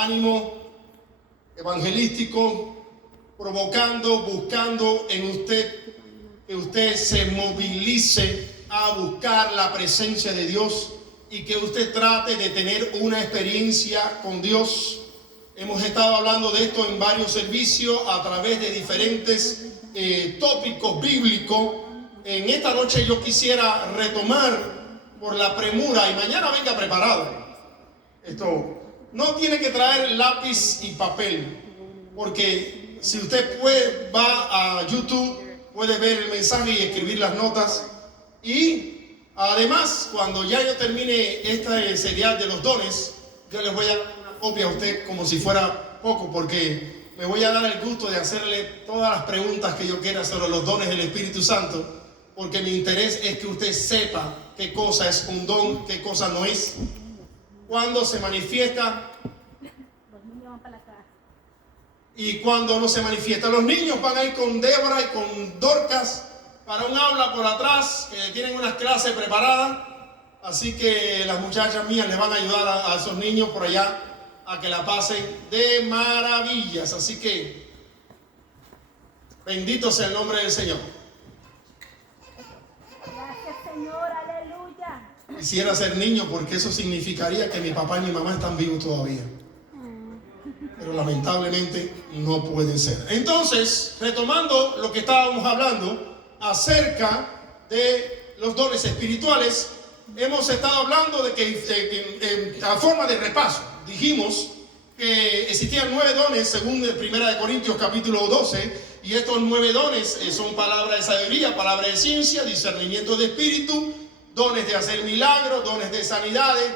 ánimo evangelístico, provocando, buscando en usted que usted se movilice a buscar la presencia de Dios y que usted trate de tener una experiencia con Dios. Hemos estado hablando de esto en varios servicios a través de diferentes tópicos bíblicos. En esta noche yo quisiera retomar por la premura, y mañana venga preparado. Esto no tiene que traer lápiz y papel, porque si usted va a YouTube, puede ver el mensaje y escribir las notas. Y además, cuando ya yo termine esta serial de los dones, yo les voy a dar una copia a usted como si fuera poco, porque me voy a dar el gusto de hacerle todas las preguntas que yo quiera sobre los dones del Espíritu Santo, porque mi interés es que usted sepa qué cosa es un don, qué cosa no es, cuándo se manifiesta y cuándo no se manifiesta. Los niños van a ir con Débora y con Dorcas para un aula por atrás, que tienen unas clases preparadas, así que las muchachas mías les van a ayudar a esos niños por allá a que la pasen de maravillas. Así que bendito sea el nombre del Señor. Gracias, Señor, aleluya. Quisiera ser niño porque eso significaría que mi papá y mi mamá están vivos todavía, pero lamentablemente no pueden ser. Entonces, retomando lo que estábamos hablando acerca de los dones espirituales, hemos estado hablando de que a forma de repaso dijimos que existían 9 dones según 1 Corintios capítulo 12, y estos 9 dones son palabra de sabiduría, palabra de ciencia, discernimiento de espíritu, dones de hacer milagros, dones de sanidades,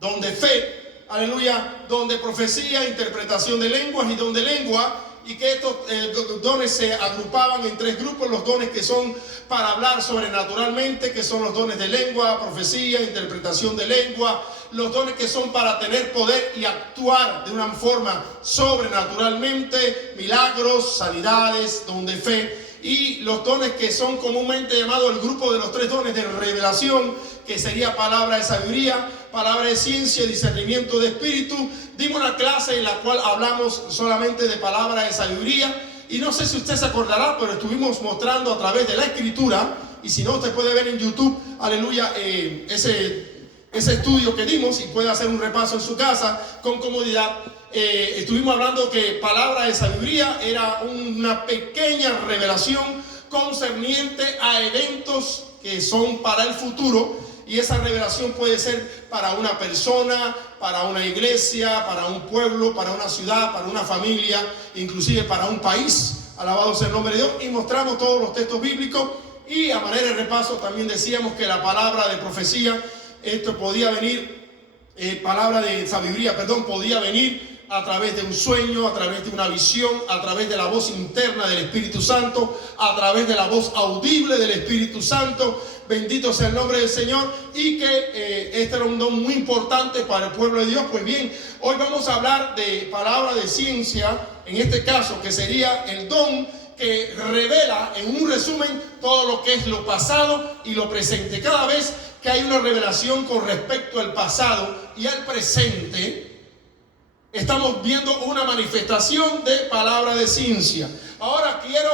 don de fe, aleluya, don de profecía, interpretación de lenguas y don de lengua. Y que estos dones se agrupaban en 3 grupos: los dones que son para hablar sobrenaturalmente, que son los dones de lengua, profecía, interpretación de lengua; los dones que son para tener poder y actuar de una forma sobrenaturalmente, milagros, sanidades, don de fe; y los dones que son comúnmente llamados el grupo de los 3 dones de revelación, que sería palabra de sabiduría, palabra de ciencia, discernimiento de espíritu. Dimos una clase en la cual hablamos solamente de palabra de sabiduría, y no sé si usted se acordará, pero estuvimos mostrando a través de la escritura, y si no, usted puede ver en YouTube, aleluya, ese estudio que dimos, y puede hacer un repaso en su casa con comodidad. Estuvimos hablando que palabra de sabiduría era una pequeña revelación concerniente a eventos que son para el futuro, y esa revelación puede ser para una persona, para una iglesia, para un pueblo, para una ciudad, para una familia, inclusive para un país. Alabado sea el nombre de Dios. Y mostramos todos los textos bíblicos, y a manera de repaso también decíamos que la palabra de profecía, esto podía venir, palabra de sabiduría, perdón, podía venir a través de un sueño, a través de una visión, a través de la voz interna del Espíritu Santo, a través de la voz audible del Espíritu Santo. Bendito sea el nombre del Señor. Y que este era un don muy importante para el pueblo de Dios. Pues bien, hoy vamos a hablar de palabra de ciencia, en este caso, que sería el don que revela en un resumen todo lo que es lo pasado y lo presente. Cada vez que hay una revelación con respecto al pasado y al presente, estamos viendo una manifestación de palabra de ciencia. Ahora quiero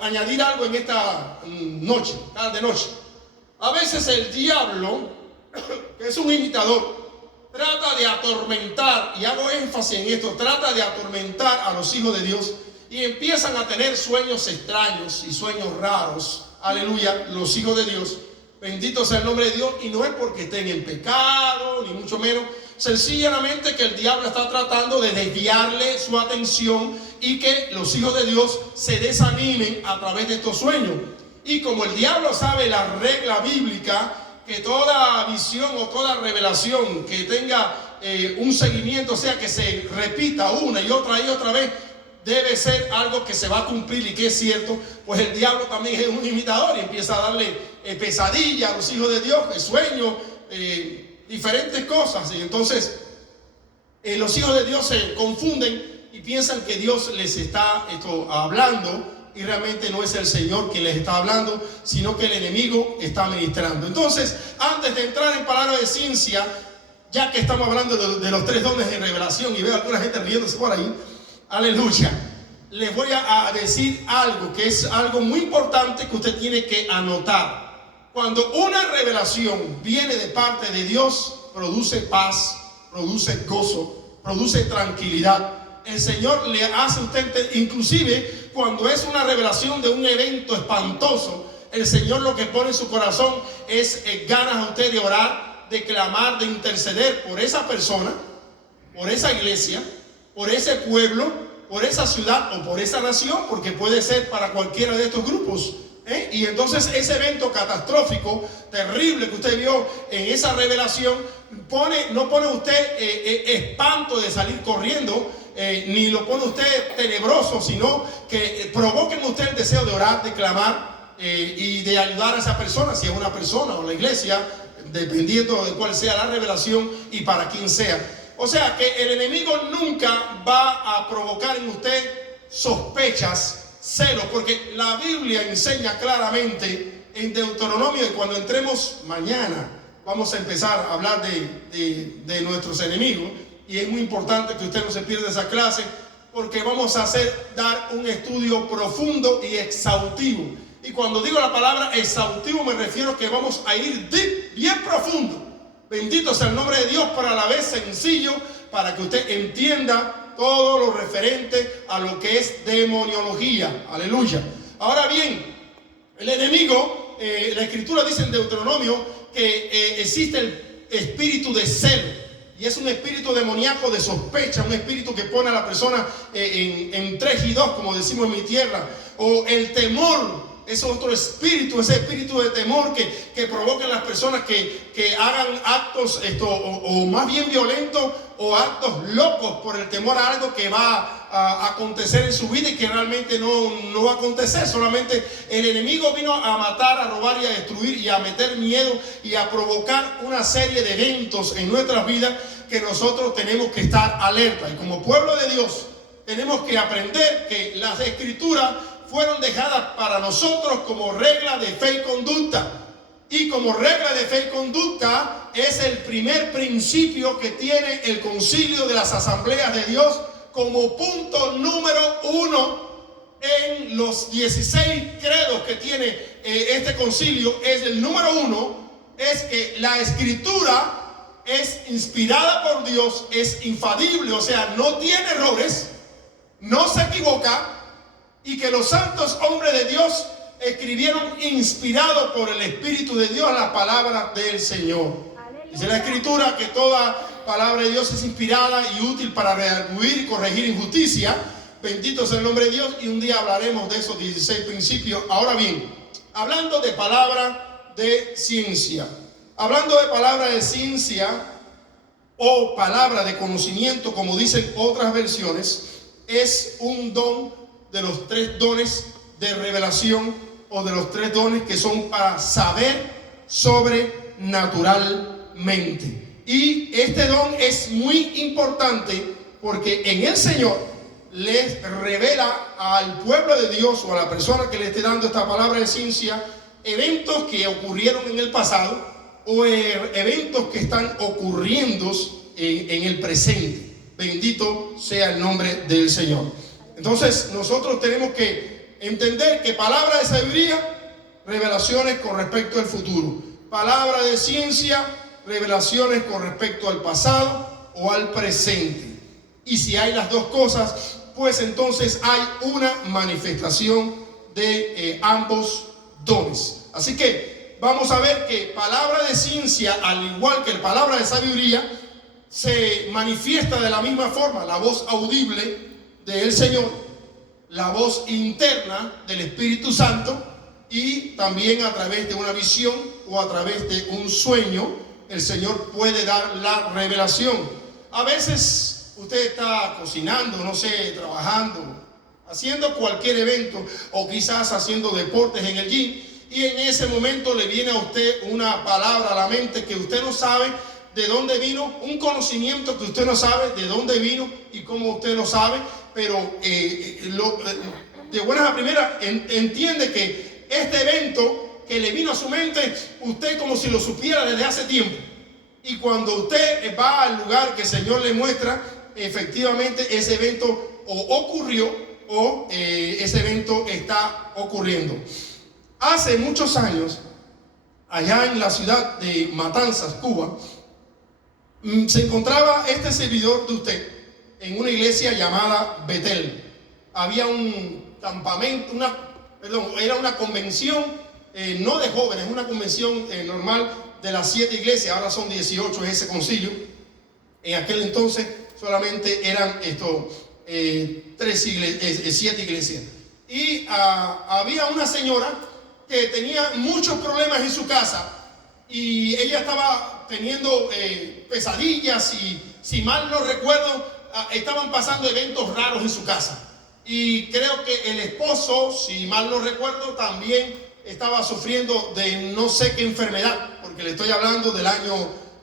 añadir algo en esta noche, tarde noche. A veces el diablo, que es un imitador, trata de atormentar, y hago énfasis en esto, trata de atormentar a los hijos de Dios, y empiezan a tener sueños extraños y sueños raros. Aleluya, los hijos de Dios. Bendito sea el nombre de Dios. Y no es porque estén en pecado, ni mucho menos. Sencillamente que el diablo está tratando de desviarle su atención y que los hijos de Dios se desanimen a través de estos sueños. Y como el diablo sabe la regla bíblica, que toda visión o toda revelación que tenga un seguimiento, o sea, que se repita una y otra vez, debe ser algo que se va a cumplir y que es cierto. Pues el diablo también es un imitador y empieza a darle pesadillas a los hijos de Dios, sueños, diferentes cosas. Y entonces los hijos de Dios se confunden y piensan que Dios les está hablando, y realmente no es el Señor quien les está hablando, sino que el enemigo está ministrando. Entonces, antes de entrar en palabras de ciencia, ya que estamos hablando de los tres dones de revelación y veo a alguna gente riéndose por ahí, aleluya, les voy a decir algo que es algo muy importante que usted tiene que anotar. Cuando una revelación viene de parte de Dios, produce paz, produce gozo, produce tranquilidad. El Señor le hace a usted, inclusive cuando es una revelación de un evento espantoso, el Señor lo que pone en su corazón es ganas a usted de orar, de clamar, de interceder por esa persona, por esa iglesia, por ese pueblo, por esa ciudad o por esa nación, porque puede ser para cualquiera de estos grupos. Y entonces ese evento catastrófico, terrible que usted vio en esa revelación, no pone usted espanto de salir corriendo, ni lo pone usted tenebroso, sino que provoca en usted el deseo de orar, de clamar y de ayudar a esa persona, si es una persona o la iglesia, dependiendo de cuál sea la revelación y para quién sea. O sea que el enemigo nunca va a provocar en usted sospechas, celos, porque la Biblia enseña claramente en Deuteronomio, y cuando entremos mañana vamos a empezar a hablar de nuestros enemigos, y es muy importante que usted no se pierda esa clase, porque vamos a dar un estudio profundo y exhaustivo. Y cuando digo la palabra exhaustivo me refiero que vamos a ir bien profundo. Bendito sea el nombre de Dios, pero a la vez sencillo, para que usted entienda todo lo referente a lo que es demoniología. Aleluya. Ahora bien, el enemigo, la escritura dice en Deuteronomio que existe el espíritu de celo. Y es un espíritu demoníaco de sospecha, un espíritu que pone a la persona en 3 y 2, como decimos en mi tierra. O el temor, es otro espíritu, ese espíritu de temor que provoca en las personas que hagan actos o más bien violentos o actos locos por el temor a algo que va a acontecer en su vida y que realmente no va a acontecer. Solamente el enemigo vino a matar, a robar y a destruir y a meter miedo y a provocar una serie de eventos en nuestras vidas que nosotros tenemos que estar alerta. Y como pueblo de Dios tenemos que aprender que las escrituras fueron dejadas para nosotros como regla de fe y conducta. Y como regla de fe y conducta es el primer principio que tiene el concilio de las asambleas de Dios como punto número 1 en los 16 credos que tiene este concilio. Es el número 1, es que la escritura es inspirada por Dios, es infalible, o sea, no tiene errores, no se equivoca, y que los santos hombres de Dios escribieron inspirado por el Espíritu de Dios la palabra del Señor. Aleluya. Dice la escritura que toda palabra de Dios es inspirada y útil para redarguir y corregir injusticia. Bendito sea el nombre de Dios, y un día hablaremos de esos 16 principios. Ahora bien, hablando de palabra de ciencia, hablando de palabra de ciencia o palabra de conocimiento, como dicen otras versiones, es un don de los 3 dones de revelación, o de los 3 dones que son para saber sobrenaturalmente. Y este don es muy importante porque en el Señor les revela al pueblo de Dios o a la persona que le esté dando esta palabra de ciencia eventos que ocurrieron en el pasado o eventos que están ocurriendo en el presente. Bendito sea el nombre del Señor. Entonces nosotros tenemos que entender que palabra de sabiduría, revelaciones con respecto al futuro. Palabra de ciencia, revelaciones con respecto al pasado o al presente. Y si hay las dos cosas, pues entonces hay una manifestación de ambos dones. Así que vamos a ver que palabra de ciencia, al igual que la palabra de sabiduría, se manifiesta de la misma forma. La voz audible del Señor, la voz interna del Espíritu Santo, y también a través de una visión o a través de un sueño el Señor puede dar la revelación. A veces usted está cocinando, no sé, trabajando, haciendo cualquier evento, o quizás haciendo deportes en el gym, y en ese momento le viene a usted una palabra a la mente que usted no sabe de dónde vino, un conocimiento que usted no sabe de dónde vino y cómo usted lo sabe, pero de buenas a primeras entiende que este evento que le vino a su mente, usted como si lo supiera desde hace tiempo. Y cuando usted va al lugar que el Señor le muestra, efectivamente ese evento o ocurrió o ese evento está ocurriendo. Hace muchos años, allá en la ciudad de Matanzas, Cuba, se encontraba este servidor de usted en una iglesia llamada Betel. Había un campamento, era una convención, no de jóvenes, una convención normal de las 7 iglesias, ahora son 18 en ese concilio. En aquel entonces solamente eran 7 iglesias. Y había una señora que tenía muchos problemas en su casa y ella estaba teniendo pesadillas y, si mal no recuerdo, estaban pasando eventos raros en su casa. Y creo que el esposo, si mal no recuerdo, también estaba sufriendo de no sé qué enfermedad, porque le estoy hablando del año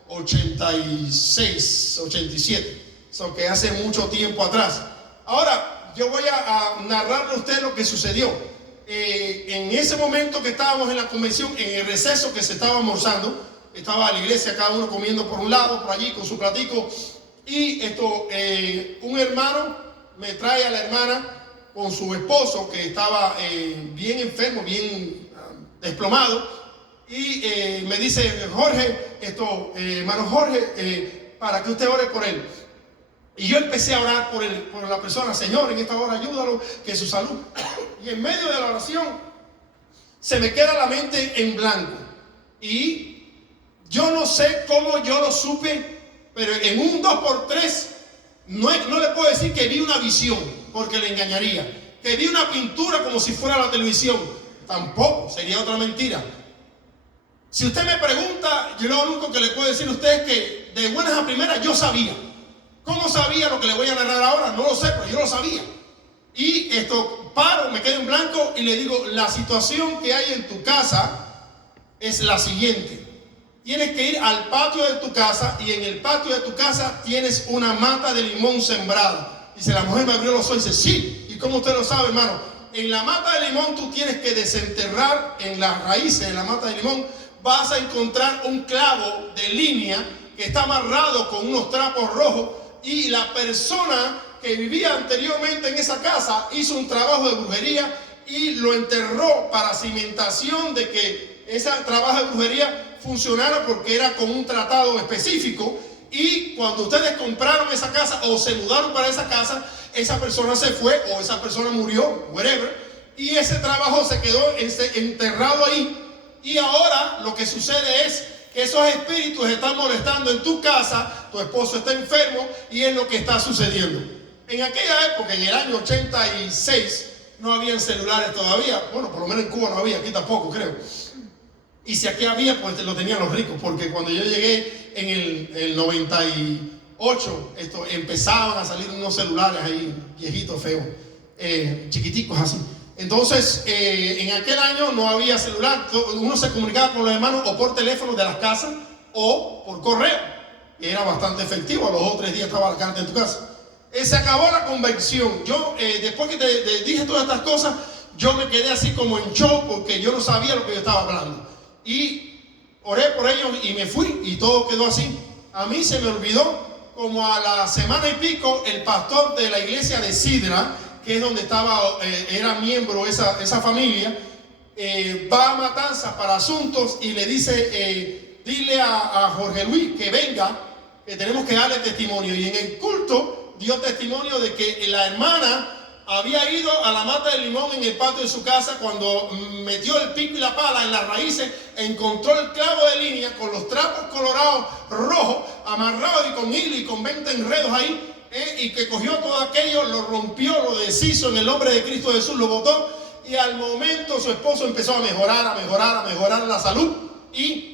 86, 87, que hace mucho tiempo atrás. Ahora, yo voy a narrarle a usted lo que sucedió. En ese momento que estábamos en la convención, en el receso que se estaba almorzando, estaba la iglesia, cada uno comiendo por un lado, por allí, con su platico, y un hermano me trae a la hermana con su esposo, que estaba bien enfermo, bien desplomado, y me dice: Jorge, hermano Jorge, para que usted ore por él. Y yo empecé a orar por la persona. Señor, en esta hora ayúdalo, que su salud. Y en medio de la oración se me queda la mente en blanco. Y yo no sé cómo yo lo supe, pero en un 2x3 no le puedo decir que vi una visión, porque le engañaría. Que vi una pintura como si fuera la televisión, tampoco, sería otra mentira. Si usted me pregunta, yo lo único que le puedo decir a usted es que de buenas a primeras yo sabía. ¿Cómo sabía lo que le voy a narrar ahora? No lo sé, pero yo lo sabía. Y paro, me quedo en blanco y le digo: la situación que hay en tu casa es la siguiente. Tienes que ir al patio de tu casa, y en el patio de tu casa tienes una mata de limón sembrada. Dice, la mujer me abrió los ojos y dice: sí. ¿Y cómo usted lo sabe, hermano? En la mata de limón tú tienes que desenterrar, en las raíces de la mata de limón vas a encontrar un clavo de línea que está amarrado con unos trapos rojos, y la persona que vivía anteriormente en esa casa hizo un trabajo de brujería y lo enterró para cimentación de que ese trabajo de brujería funcionara, porque era con un tratado específico. Y cuando ustedes compraron esa casa o se mudaron para esa casa, esa persona se fue o esa persona murió, whatever, y ese trabajo se quedó enterrado ahí. Y ahora lo que sucede es que esos espíritus están molestando en tu casa, tu esposo está enfermo y es lo que está sucediendo. En aquella época, en el año 86, no habían celulares todavía. Bueno, por lo menos en Cuba no había, aquí tampoco creo. Y si aquí había, pues lo tenían los ricos, porque cuando yo llegué en el 98, empezaban a salir unos celulares ahí, viejitos, feos, chiquiticos así. Entonces, en aquel año no había celular, uno se comunicaba con los hermanos o por teléfono de las casas o por correo, que era bastante efectivo. A los 2 o 3 días estaba la carta en tu casa. Se acabó la convención. Yo, después que te dije todas estas cosas, yo me quedé así como en shock, porque yo no sabía lo que yo estaba hablando. Y oré por ellos y me fui, y todo quedó así. A mí se me olvidó, como a la semana y pico, el pastor de la iglesia de Sidra, que es donde era miembro esa familia, va a Matanzas para asuntos y le dice: dile a Jorge Luis que venga, que tenemos que darle testimonio. Y en el culto dio testimonio de que la hermana había ido a la mata de limón en el patio de su casa. Cuando metió el pico y la pala en las raíces, encontró el clavo de línea con los trapos colorados rojos, amarrados y con hilo y con 20 enredos ahí, y que cogió todo aquello, lo rompió, lo deshizo en el nombre de Cristo Jesús, lo botó, y al momento su esposo empezó a mejorar la salud, y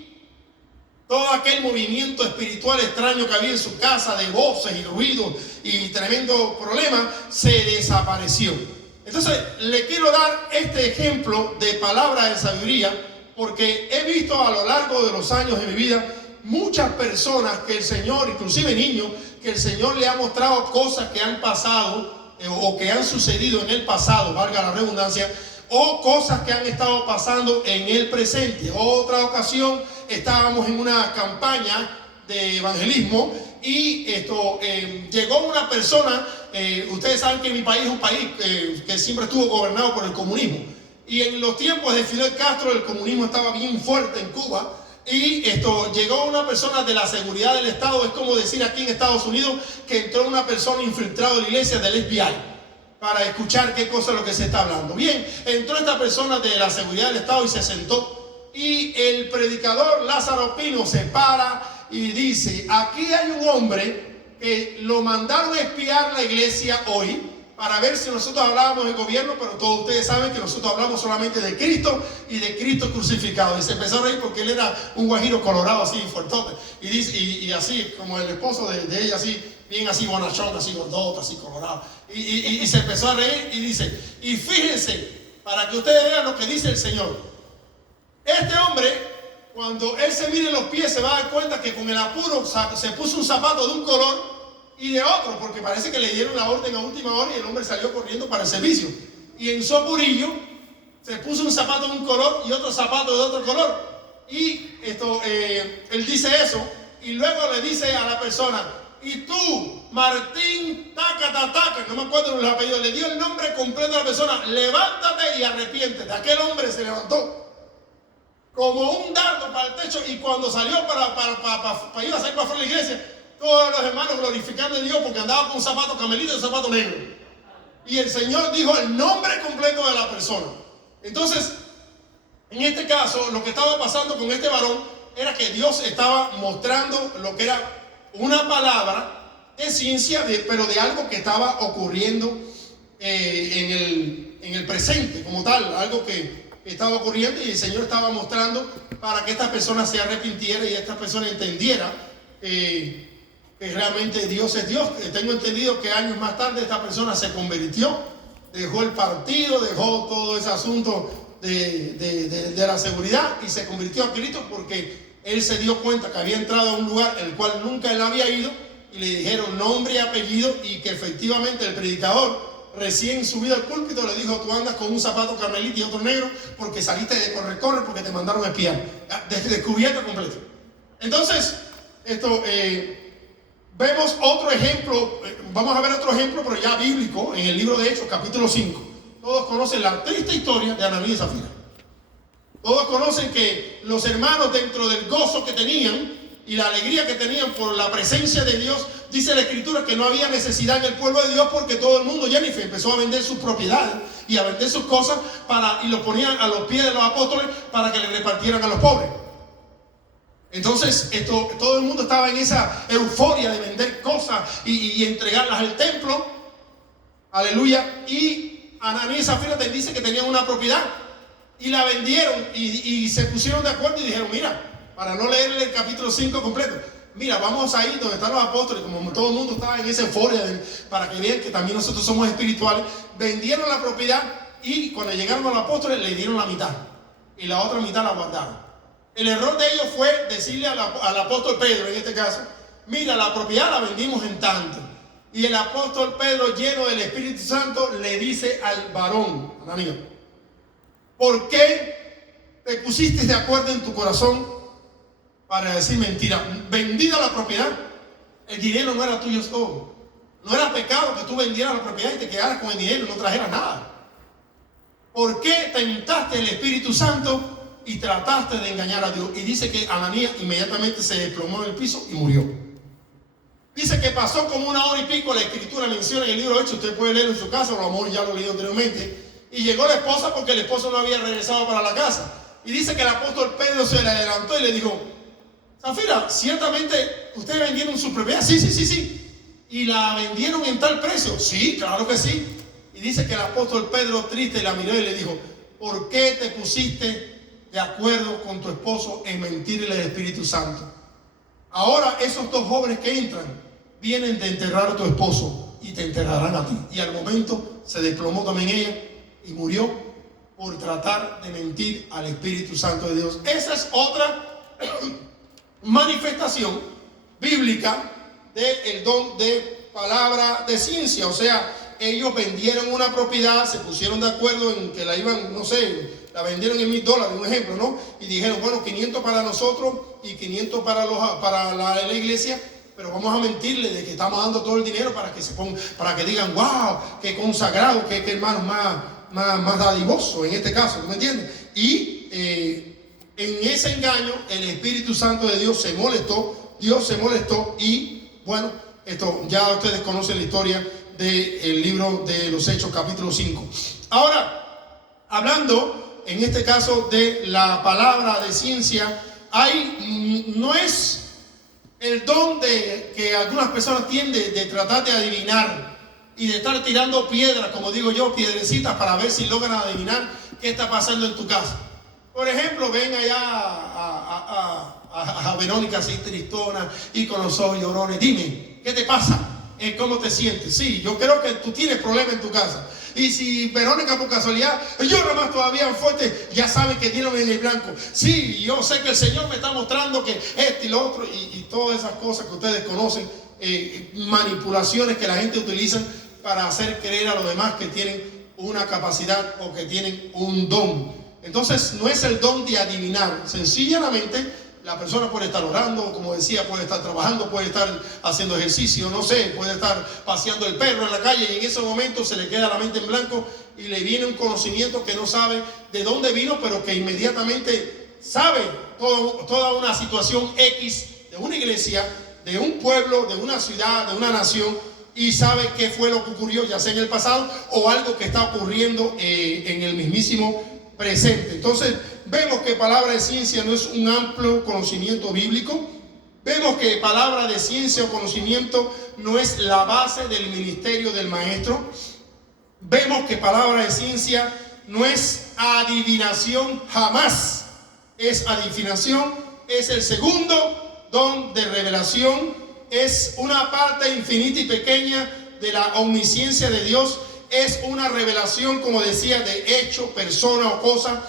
todo aquel movimiento espiritual extraño que había en su casa, de voces y ruidos y tremendo problema, se desapareció. Entonces, le quiero dar este ejemplo de palabra de sabiduría, porque he visto a lo largo de los años de mi vida muchas personas que el Señor, inclusive niños, que el Señor le ha mostrado cosas que han pasado o que han sucedido en el pasado, valga la redundancia, o cosas que han estado pasando en el presente. Otra ocasión estábamos en una campaña de evangelismo y llegó una persona. Ustedes saben que mi país es un país que siempre estuvo gobernado por el comunismo, y en los tiempos de Fidel Castro el comunismo estaba bien fuerte en Cuba. Y llegó una persona de la seguridad del Estado, es como decir aquí en Estados Unidos que entró una persona infiltrada en la iglesia del FBI para escuchar qué cosa es lo que se está hablando. Bien, entró esta persona de la seguridad del Estado y se sentó, y el predicador Lázaro Pino se para y dice: aquí hay un hombre que lo mandaron a espiar la iglesia hoy para ver si nosotros hablábamos del gobierno, pero todos ustedes saben que nosotros hablamos solamente de Cristo y de Cristo crucificado. Y se empezó a reír porque él era un guajiro colorado así, fuertote, y dice, y así como el esposo de ella, así bien así bonachón, así gordote, así colorado, y se empezó a reír y dice: y fíjense, para que ustedes vean lo que dice el Señor, este hombre, cuando él se mire los pies, se va a dar cuenta que con el apuro se puso un zapato de un color y de otro, porque parece que le dieron la orden a última hora y el hombre salió corriendo para el servicio, y en su apurillo se puso un zapato de un color y otro zapato de otro color. Y él dice eso, y luego le dice a la persona: y tú, Martín Taca, no me acuerdo los apellidos, le dio el nombre completo a la persona: levántate y arrepiéntete. Aquel hombre se levantó como un dardo para el techo, y cuando salió para ir a salir para afuera de la iglesia, todos los hermanos glorificando a Dios porque andaba con un zapato camelito y un zapato negro. Y el Señor dijo el nombre completo de la persona. Entonces, en este caso, lo que estaba pasando con este varón era que Dios estaba mostrando lo que era una palabra de ciencia, pero de algo que estaba ocurriendo en el presente como tal, algo que estaba ocurriendo, y el Señor estaba mostrando para que esta persona se arrepintiera y esta persona entendiera que realmente Dios es Dios. Tengo entendido que años más tarde esta persona se convirtió, dejó el partido, dejó todo ese asunto de la seguridad y se convirtió a Cristo, porque él se dio cuenta que había entrado a un lugar el cual nunca él había ido, y le dijeron nombre y apellido, y que efectivamente el predicador recién subido al púlpito le dijo: tú andas con un zapato carmelita y otro negro porque saliste de corre porque te mandaron a espiar, descubierto completo. Entonces vemos otro ejemplo, vamos a ver otro ejemplo, pero ya bíblico, en el libro de Hechos, capítulo 5. Todos conocen la triste historia de Ananías y Zafira. Todos conocen que los hermanos, dentro del gozo que tenían y la alegría que tenían por la presencia de Dios, dice la Escritura que no había necesidad en el pueblo de Dios, porque todo el mundo, Jennifer, empezó a vender sus propiedades y a vender sus cosas y los ponían a los pies de los apóstoles para que le repartieran a los pobres. Entonces todo el mundo estaba en esa euforia de vender cosas y entregarlas al templo. Aleluya. Y Ananías y Zafira te dice que tenían una propiedad y la vendieron, y se pusieron de acuerdo y dijeron: mira, para no leerle el capítulo 5 completo, mira, vamos a ir donde están los apóstoles, como todo el mundo estaba en esa euforia para que vean que también nosotros somos espirituales. Vendieron la propiedad, y cuando llegaron a los apóstoles le dieron la mitad y la otra mitad la guardaron. El error de ellos fue decirle al apóstol Pedro, en este caso: mira, la propiedad la vendimos en tanto. Y el apóstol Pedro, lleno del Espíritu Santo, le dice al varón: Ananías, ¿por qué te pusiste de acuerdo en tu corazón para decir mentira? Vendida la propiedad, el dinero no era tuyo todo. No era pecado que tú vendieras la propiedad y te quedaras con el dinero y no trajeras nada. ¿Por qué tentaste el Espíritu Santo y trataste de engañar a Dios? Y dice que Ananías inmediatamente se desplomó en el piso y murió. Dice que pasó como 1 hora y pico. La Escritura menciona en el libro de Hechos, usted puede leerlo en su casa, o a lo mejor ya lo leí anteriormente. Y llegó la esposa, porque el esposo no había regresado para la casa. Y dice que el apóstol Pedro se le adelantó y le dijo: Zafira, ciertamente ustedes vendieron su propiedad. Sí. ¿Y la vendieron en tal precio? Sí, claro que sí. Y dice que el apóstol Pedro, triste, la miró y le dijo: ¿por qué te pusiste de acuerdo con tu esposo en mentirle al Espíritu Santo? Ahora esos dos jóvenes que entran vienen de enterrar a tu esposo y te enterrarán a ti. Y al momento se desplomó también ella y murió por tratar de mentir al Espíritu Santo de Dios. Esa es otra manifestación bíblica del don de palabra de ciencia. O sea, ellos vendieron una propiedad, se pusieron de acuerdo en que la iban, no sé, la vendieron en $1000, un ejemplo, ¿no? Y dijeron, bueno, 500 para nosotros y 500 para la iglesia, pero vamos a mentirle de que estamos dando todo el dinero para que se pongan, para que digan, wow, qué consagrado, qué hermano más dadivoso en este caso, ¿tú me entiendes? Y en ese engaño el Espíritu Santo de Dios se molestó, Dios se molestó y bueno, esto ya ustedes conocen la historia del libro de los Hechos capítulo 5. Ahora, hablando en este caso de la palabra de ciencia, no es el don de que algunas personas tienen de tratar de adivinar y de estar tirando piedras, como digo yo, piedrecitas para ver si logran adivinar qué está pasando en tu casa. Por ejemplo, ven allá a Verónica así tristona y con los ojos llorones. Dime, ¿qué te pasa? ¿Cómo te sientes? Sí, yo creo que tú tienes problemas en tu casa. Y si Verónica por casualidad llora más todavía fuerte, ya sabe que dieron en el blanco. Sí, yo sé que el Señor me está mostrando que esto y lo otro y todas esas cosas que ustedes conocen, manipulaciones que la gente utiliza para hacer creer a los demás que tienen una capacidad o que tienen un don. Entonces no es el don de adivinar, sencillamente la persona puede estar orando, como decía, puede estar trabajando, puede estar haciendo ejercicio, no sé, puede estar paseando el perro en la calle y en ese momento se le queda la mente en blanco y le viene un conocimiento que no sabe de dónde vino, pero que inmediatamente sabe toda una situación X de una iglesia, de un pueblo, de una ciudad, de una nación, y sabe qué fue lo que ocurrió, ya sea en el pasado o algo que está ocurriendo en el mismísimo presente. Entonces vemos que palabra de ciencia no es un amplio conocimiento bíblico. Vemos que palabra de ciencia o conocimiento no es la base del ministerio del maestro. Vemos que palabra de ciencia no es adivinación, jamás es adivinación. Es el segundo don de revelación. Es una parte infinita y pequeña de la omnisciencia de Dios. Es una revelación, como decía, de hecho, persona o cosa.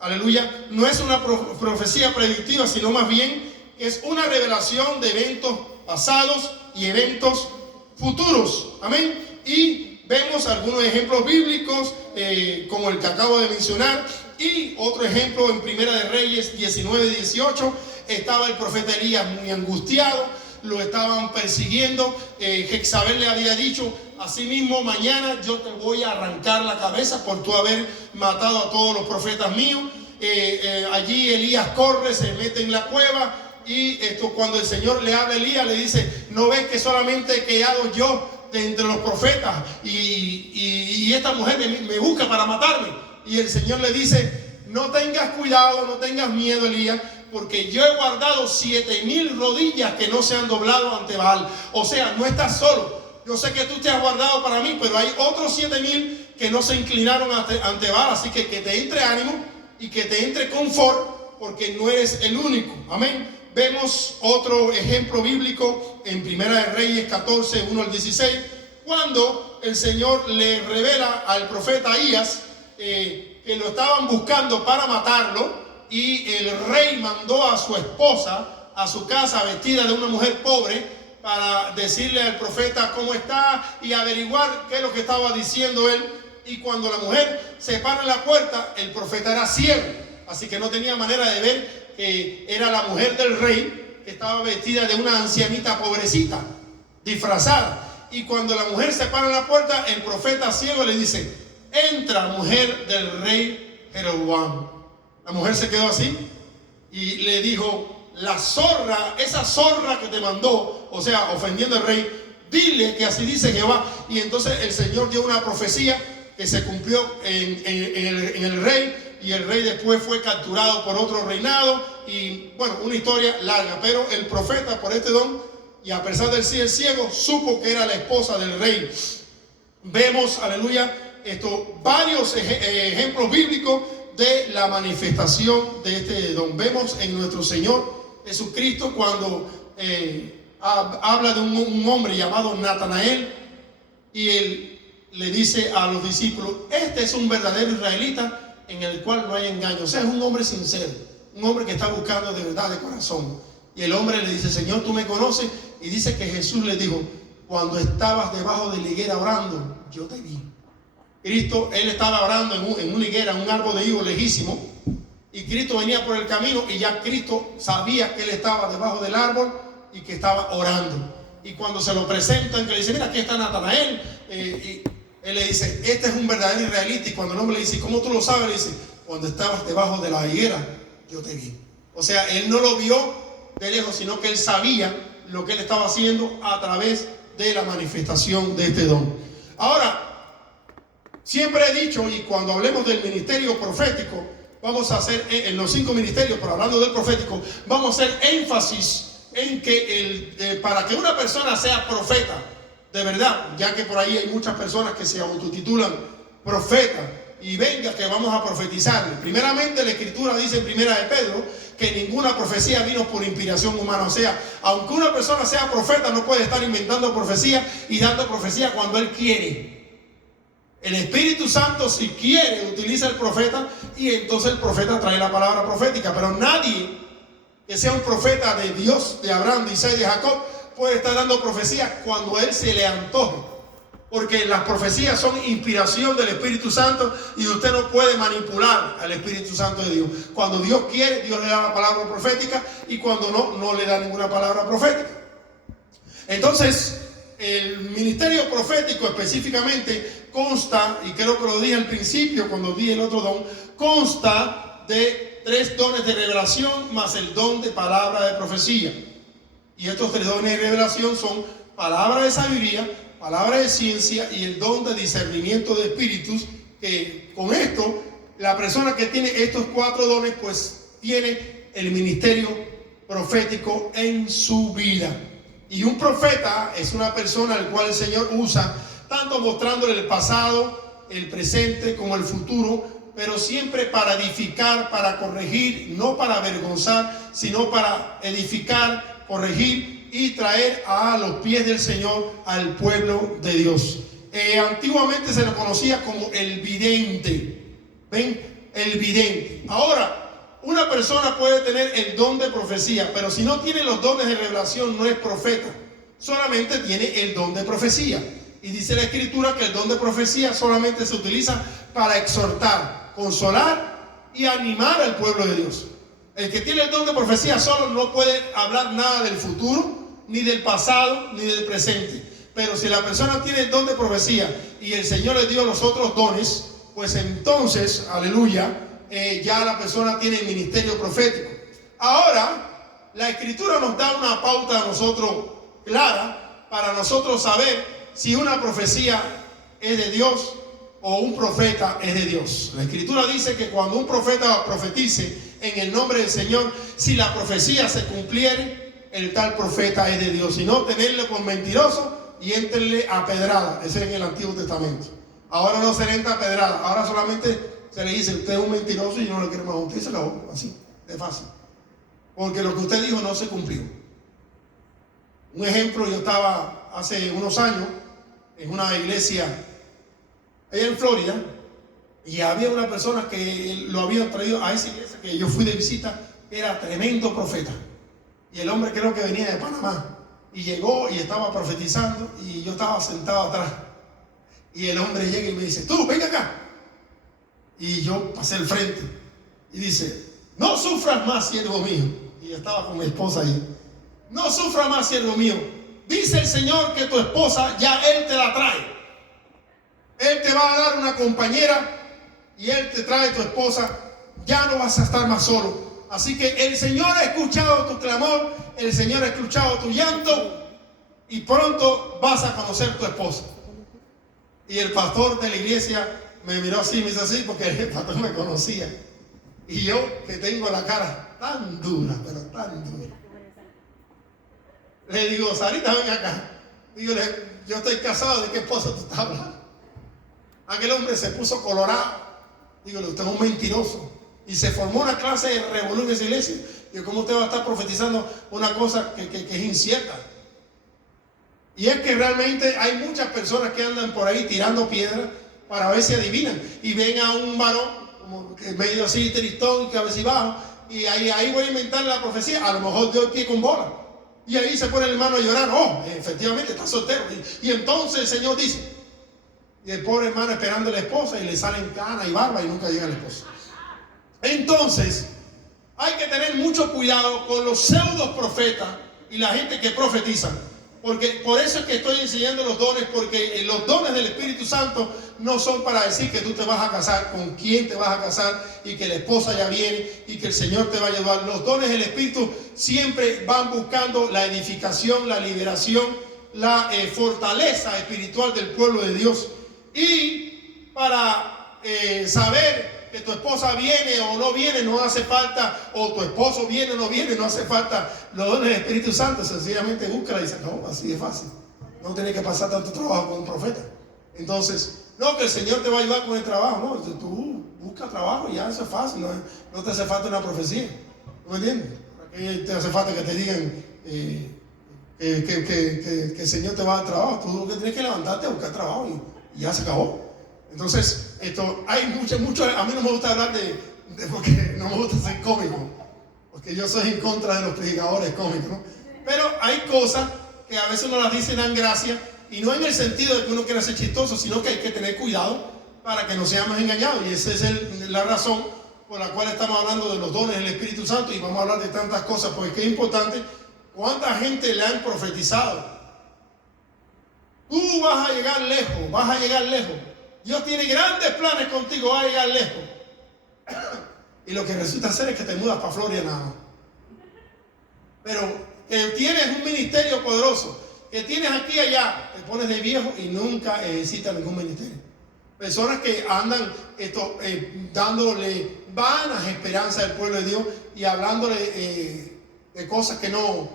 Aleluya. No es una profecía predictiva, sino más bien es una revelación de eventos pasados y eventos futuros. Amén. Y vemos algunos ejemplos bíblicos, como el que acabo de mencionar. Y otro ejemplo en Primera de Reyes 19-18. Estaba el profeta Elías muy angustiado. Lo estaban persiguiendo. Jezabel le había dicho: asimismo, mañana yo te voy a arrancar la cabeza por tú haber matado a todos los profetas míos. Allí Elías corre, se mete en la cueva. Y cuando el Señor le habla a Elías, le dice: ¿no ves que solamente he quedado yo de entre los profetas? Y esta mujer me busca para matarme. Y el Señor le dice: no tengas cuidado, no tengas miedo, Elías, porque yo he guardado 7000 rodillas que no se han doblado ante Baal. O sea, no estás solo. Yo sé que tú te has guardado para mí, pero hay otros 7000 que no se inclinaron ante Baal. Así que te entre ánimo y que te entre confort, porque no eres el único. Amén. Vemos otro ejemplo bíblico en Primera de Reyes 14, 1 al 16, cuando el Señor le revela al profeta Ahías que lo estaban buscando para matarlo. Y el rey mandó a su esposa a su casa vestida de una mujer pobre para decirle al profeta cómo está y averiguar qué es lo que estaba diciendo él. Y cuando la mujer se para en la puerta, el profeta era ciego, así que no tenía manera de ver que era la mujer del rey, que estaba vestida de una ancianita pobrecita, disfrazada. Y cuando la mujer se para en la puerta, el profeta ciego le dice: entra, mujer del rey Jeroboam. La mujer se quedó así y le dijo: la zorra, esa zorra que te mandó, o sea, ofendiendo al rey, dile que así dice Jehová. Y entonces el Señor dio una profecía que se cumplió en el rey, y el rey después fue capturado por otro reinado. Y bueno, una historia larga, pero el profeta, por este don, y a pesar del ciego, supo que era la esposa del rey. Vemos, aleluya, varios ejemplos bíblicos de la manifestación de este don. Vemos en nuestro Señor Jesucristo cuando habla de un hombre llamado Natanael, y él le dice a los discípulos: este es un verdadero israelita en el cual no hay engaño. O sea, es un hombre sincero, un hombre que está buscando de verdad, de corazón. Y el hombre le dice: Señor, tú me conoces. Y dice que Jesús le dijo: cuando estabas debajo de la higuera orando, yo te vi. Cristo, él estaba orando en una higuera, en un árbol de higo lejísimo, y Cristo venía por el camino y ya Cristo sabía que él estaba debajo del árbol y que estaba orando. Y cuando se lo presentan, que le dice, mira, aquí está Natanael, y él le dice, este es un verdadero israelita. Y cuando el hombre le dice, ¿cómo tú lo sabes? Le dice, cuando estabas debajo de la higuera, yo te vi. O sea, él no lo vio de lejos, sino que él sabía lo que él estaba haciendo a través de la manifestación de este don. Ahora, siempre he dicho, y cuando hablemos del ministerio profético, vamos a hacer, en los 5 ministerios, pero hablando del profético, vamos a hacer énfasis en que para que una persona sea profeta, de verdad, ya que por ahí hay muchas personas que se autotitulan profeta, y venga que vamos a profetizarle. Primeramente, la Escritura dice en Primera de Pedro que ninguna profecía vino por inspiración humana. O sea, aunque una persona sea profeta, no puede estar inventando profecía y dando profecía cuando él quiere. El Espíritu Santo, si quiere, utiliza el profeta, y entonces el profeta trae la palabra profética. Pero nadie que sea un profeta de Dios, de Abraham, de Isaac y de Jacob, puede estar dando profecía cuando a él se le antoje. Porque las profecías son inspiración del Espíritu Santo y usted no puede manipular al Espíritu Santo de Dios. Cuando Dios quiere, Dios le da la palabra profética, y cuando no, no le da ninguna palabra profética. Entonces, el ministerio profético específicamente consta, y creo que lo dije al principio cuando di el otro don, consta de 3 dones de revelación más el don de palabra de profecía. Y estos 3 dones de revelación son palabra de sabiduría, palabra de ciencia y el don de discernimiento de espíritus, que con esto, la persona que tiene estos 4 dones, pues tiene el ministerio profético en su vida. Y un profeta es una persona al cual el Señor usa, tanto mostrándole el pasado, el presente, como el futuro, pero siempre para edificar, para corregir, no para avergonzar, sino para edificar, corregir y traer a los pies del Señor al pueblo de Dios. Antiguamente se le conocía como el vidente. ¿Ven? El vidente. Ahora, una persona puede tener el don de profecía, pero si no tiene los dones de revelación, no es profeta. Solamente tiene el don de profecía. Y dice la Escritura que el don de profecía solamente se utiliza para exhortar, consolar y animar al pueblo de Dios. El que tiene el don de profecía solo no puede hablar nada del futuro, ni del pasado, ni del presente. Pero si la persona tiene el don de profecía y el Señor le dio los otros dones, pues entonces, aleluya, ya la persona tiene el ministerio profético. Ahora, la Escritura nos da una pauta a nosotros clara para nosotros saber si una profecía es de Dios o un profeta es de Dios. La Escritura dice que cuando un profeta profetice en el nombre del Señor, si la profecía se cumpliere, el tal profeta es de Dios. Si no, tenerle por mentiroso y éntrenle a pedrada. Ese es en el Antiguo Testamento. Ahora no se le entra a pedrada. Ahora solamente se le dice, usted es un mentiroso y yo no le quiero más. Usted se acabó, así, de fácil. Porque lo que usted dijo no se cumplió. Un ejemplo, yo estaba hace unos años en una iglesia allá en Florida, y había una persona que lo habían traído a esa iglesia que yo fui de visita, que era tremendo profeta. Y el hombre creo que venía de Panamá. Y llegó y estaba profetizando. Y yo estaba sentado atrás. Y el hombre llega y me dice, tú, venga acá. Y yo pasé al frente. Y dice, no sufras más, siervo mío. Y yo estaba con mi esposa ahí. No sufras más, siervo mío. Dice el Señor que tu esposa ya Él te la trae. Él te va a dar una compañera. Y Él te trae tu esposa. Ya no vas a estar más solo. Así que el Señor ha escuchado tu clamor, el Señor ha escuchado tu llanto, y pronto vas a conocer tu esposa. Y el pastor de la iglesia me miró así, me hizo así, porque el pastor me conocía. Y yo, que tengo la cara tan dura, pero tan dura, le digo, Sarita, ven acá. Digo, yo estoy casado, ¿de qué esposa tú estás hablando? Aquel hombre se puso colorado. Digo, usted es un mentiroso. Y se formó una clase de revolución en esa iglesia. Y cómo usted va a estar profetizando una cosa que es incierta. Y es que realmente hay muchas personas que andan por ahí tirando piedras para ver si adivinan. Y ven a un varón como que medio así tristón y cabecibajo, y ahí voy a inventar la profecía. A lo mejor doy pie con bola. Y ahí se pone el hermano a llorar. Oh, efectivamente está soltero. Y entonces el Señor dice, y el pobre hermano esperando a la esposa y le salen canas y barba y nunca llega la esposa. Entonces hay que tener mucho cuidado con los pseudos profetas y la gente que profetiza. Porque por eso es que estoy enseñando los dones, porque los dones del Espíritu Santo no son para decir que tú te vas a casar, con quién te vas a casar y que la esposa ya viene y que el Señor te va a llevar. Los dones del Espíritu siempre van buscando la edificación, la liberación, la fortaleza espiritual del pueblo de Dios. Y para saber que tu esposa viene o no viene, no hace falta, o tu esposo viene o no viene, no hace falta los dones del Espíritu Santo. Sencillamente búscala y se acabó, así de fácil. No tienes que pasar tanto trabajo con un profeta. Entonces, no, que el Señor te va a ayudar con el trabajo, no, tú busca trabajo y ya, eso es fácil, no te hace falta una profecía. ¿No me entiendes? ¿Para qué te hace falta que te digan que el Señor te va a dar trabajo? Tú lo que tienes que levantarte a buscar trabajo y ya se acabó. Entonces, hay mucho, a mí no me gusta hablar porque no me gusta ser cómico, porque yo soy en contra de los predicadores cómicos, ¿no? Pero hay cosas que a veces uno las dice dan gracia, y no en el sentido de que uno quiera ser chistoso, sino que hay que tener cuidado para que no seamos engañados, y esa es la razón por la cual estamos hablando de los dones del Espíritu Santo, y vamos a hablar de tantas cosas, porque es importante. ¿Cuánta gente le han profetizado? Tú vas a llegar lejos, vas a llegar lejos. Dios tiene grandes planes contigo, va a llegar lejos. Y lo que resulta ser es que te mudas para Florida nada más. Pero que tienes un ministerio poderoso, que tienes aquí y allá, te pones de viejo y nunca ejercitas ningún ministerio. Personas que andan dándole vanas esperanzas al pueblo de Dios y hablándole de cosas que no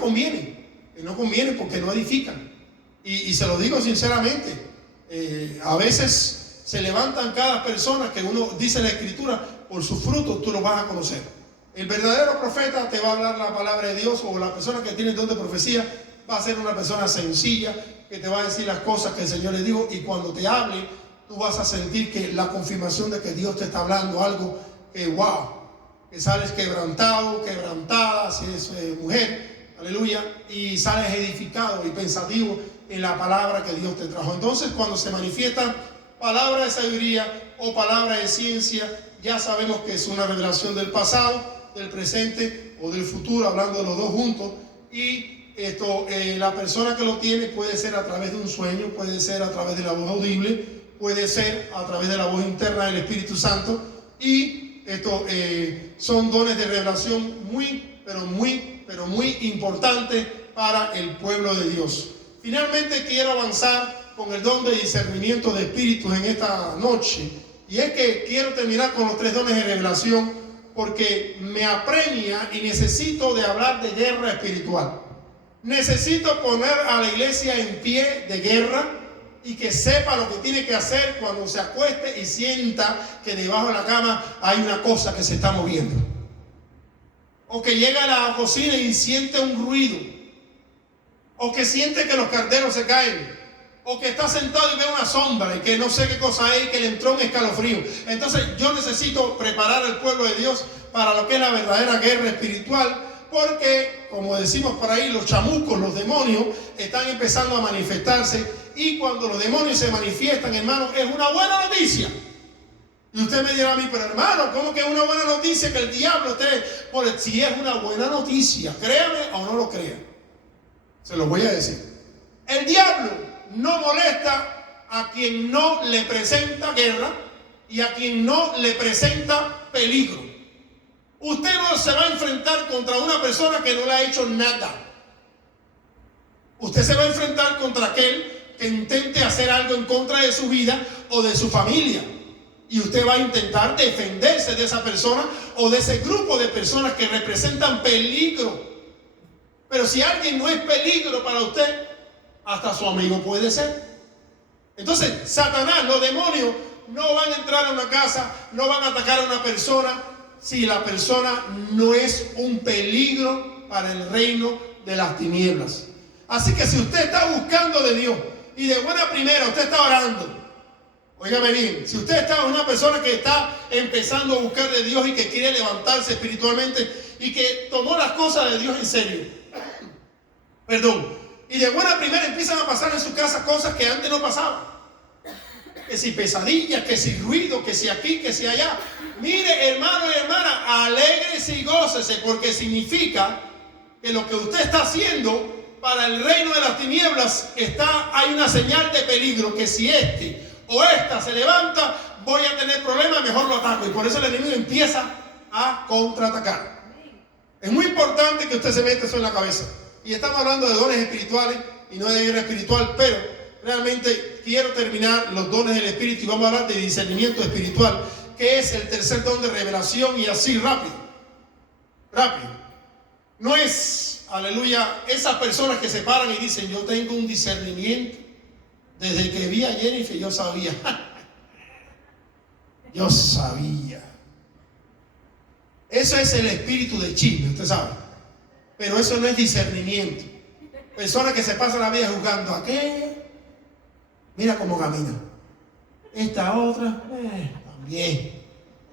convienen porque no edifican. Y se lo digo sinceramente. A veces se levantan cada persona que uno dice en la Escritura, por sus frutos tú los vas a conocer. El verdadero profeta te va a hablar la palabra de Dios, o la persona que tiene el don de profecía va a ser una persona sencilla que te va a decir las cosas que el Señor le dijo, y cuando te hable tú vas a sentir que la confirmación de que Dios te está hablando algo que wow, que sales quebrantado, quebrantada, si es mujer, aleluya, y sales edificado y pensativo en la palabra que Dios te trajo. Entonces, cuando se manifiesta palabra de sabiduría o palabra de ciencia, ya sabemos que es una revelación del pasado, del presente o del futuro, hablando de los dos juntos. Y la persona que lo tiene puede ser a través de un sueño, puede ser a través de la voz audible, puede ser a través de la voz interna del Espíritu Santo. Y son dones de revelación muy importantes para el pueblo de Dios. Finalmente quiero avanzar con el don de discernimiento de espíritus en esta noche, y es que quiero terminar con los 3 dones de revelación, porque me apremia y necesito de hablar de guerra espiritual. Necesito poner a la iglesia en pie de guerra y que sepa lo que tiene que hacer cuando se acueste y sienta que debajo de la cama hay una cosa que se está moviendo, o que llega a la cocina y siente un ruido, o que siente que los carteros se caen, o que está sentado y ve una sombra y que no sé qué cosa es y que le entró un escalofrío. Entonces yo necesito preparar al pueblo de Dios para lo que es la verdadera guerra espiritual, porque como decimos por ahí, los chamucos, los demonios están empezando a manifestarse, y cuando los demonios se manifiestan, hermano, es una buena noticia. Y usted me dirá a mí, pero hermano, ¿cómo que es una buena noticia que el diablo esté por el... Si es una buena noticia, créame o no lo crea, se lo voy a decir. El diablo no molesta a quien no le presenta guerra y a quien no le presenta peligro. Usted no se va a enfrentar contra una persona que no le ha hecho nada. Usted se va a enfrentar contra aquel que intente hacer algo en contra de su vida o de su familia. Y usted va a intentar defenderse de esa persona o de ese grupo de personas que representan peligro. Pero si alguien no es peligro para usted, hasta su amigo puede ser. Entonces, Satanás, los demonios, no van a entrar a una casa, no van a atacar a una persona si la persona no es un peligro para el reino de las tinieblas. Así que si usted está buscando de Dios y de buena primera usted está orando, óigame bien, si usted está una persona que está empezando a buscar de Dios y que quiere levantarse espiritualmente y que tomó las cosas de Dios en serio, Y de buena primera empiezan a pasar en su casa cosas que antes no pasaban. Que si pesadillas, que si ruido, que si aquí, que si allá. Mire, hermano y hermana, alégrese y gócese, porque significa que lo que usted está haciendo para el reino de las tinieblas hay una señal de peligro, que si este o esta se levanta, voy a tener problemas, mejor lo ataco. Y por eso el enemigo empieza a contraatacar. Es muy importante que usted se meta eso en la cabeza. Y estamos hablando de dones espirituales y no de guerra espiritual, pero realmente quiero terminar los dones del Espíritu y vamos a hablar de discernimiento espiritual, que es el tercer don de revelación, y así rápido. No es, aleluya, esas personas que se paran y dicen, yo tengo un discernimiento. Desde que vi a Jennifer yo sabía. Yo sabía. Eso es el espíritu de chisme, usted sabe. Pero eso no es discernimiento. Personas que se pasan la vida juzgando a qué. Mira cómo camina. Esta otra, también.